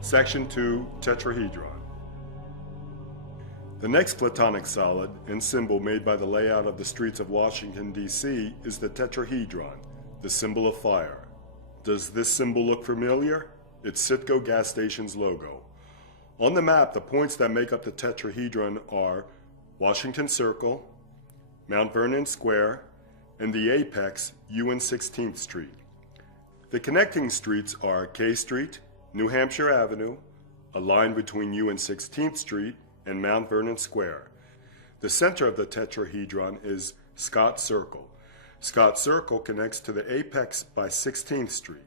Section 2, Tetrahedron. The next Platonic solid and symbol made by the layout of the streets of Washington, D.C. is the Tetrahedron, the symbol of fire. Does this symbol look familiar? It's Citgo gas station's logo. On the map, the points that make up the Tetrahedron are Washington Circle, Mount Vernon Square, and the apex, UN 16th Street. The connecting streets are K Street, New Hampshire Avenue, a line between UN 16th Street and Mount Vernon Square. The center of the Tetrahedron is Scott Circle. Scott Circle connects to the apex by 16th Street.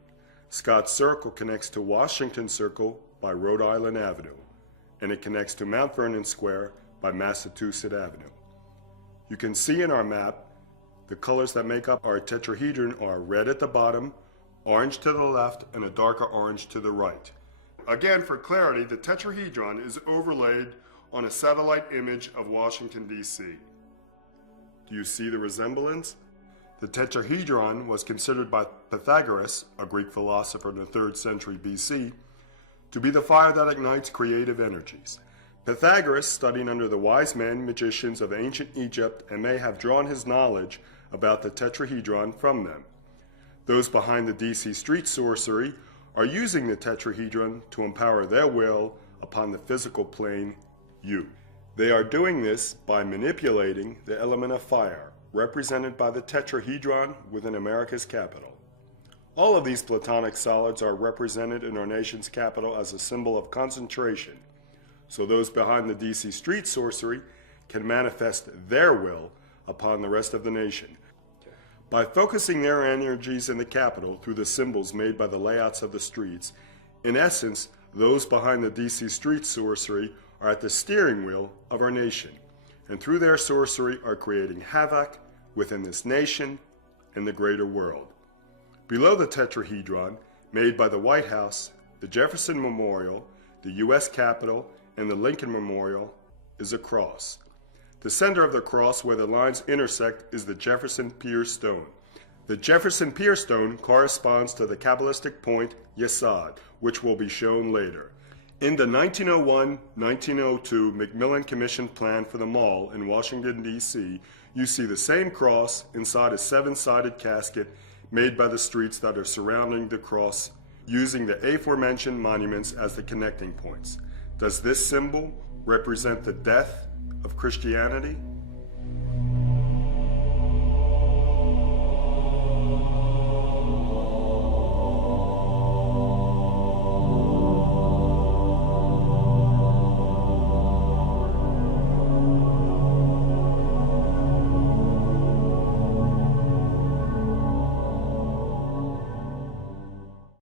Scott Circle connects to Washington Circle by Rhode Island Avenue, and it connects to Mount Vernon Square by Massachusetts Avenue. You can see in our map, the colors that make up our tetrahedron are red at the bottom, orange to the left, and a darker orange to the right. Again, for clarity, the tetrahedron is overlaid on a satellite image of Washington, D.C. Do you see the resemblance? The tetrahedron was considered by Pythagoras, a Greek philosopher in the 3rd century BC, to be the fire that ignites creative energies. Pythagoras studied under the wise men, magicians of ancient Egypt, and may have drawn his knowledge about the tetrahedron from them. Those behind the DC street sorcery are using the tetrahedron to empower their will upon the physical plane, you. They are doing this by manipulating the element of fire, represented by the tetrahedron within America's capital. All of these Platonic solids are represented in our nation's capital as a symbol of concentration, so those behind the DC street sorcery can manifest their will upon the rest of the nation. By focusing their energies in the capital through the symbols made by the layouts of the streets, in essence, those behind the DC street sorcery are at the steering wheel of our nation, and through their sorcery are creating havoc within this nation and the greater world. Below the tetrahedron, made by the White House, the Jefferson Memorial, the U.S. Capitol, and the Lincoln Memorial, is a cross. The center of the cross where the lines intersect is the Jefferson Pier Stone. The Jefferson Pier Stone corresponds to the Cabalistic point Yesod, which will be shown later. In the 1901-1902 Macmillan Commission plan for the mall in Washington, D.C., you see the same cross inside a 7-sided casket made by the streets that are surrounding the cross, using the aforementioned monuments as the connecting points. Does this symbol represent the death of Christianity?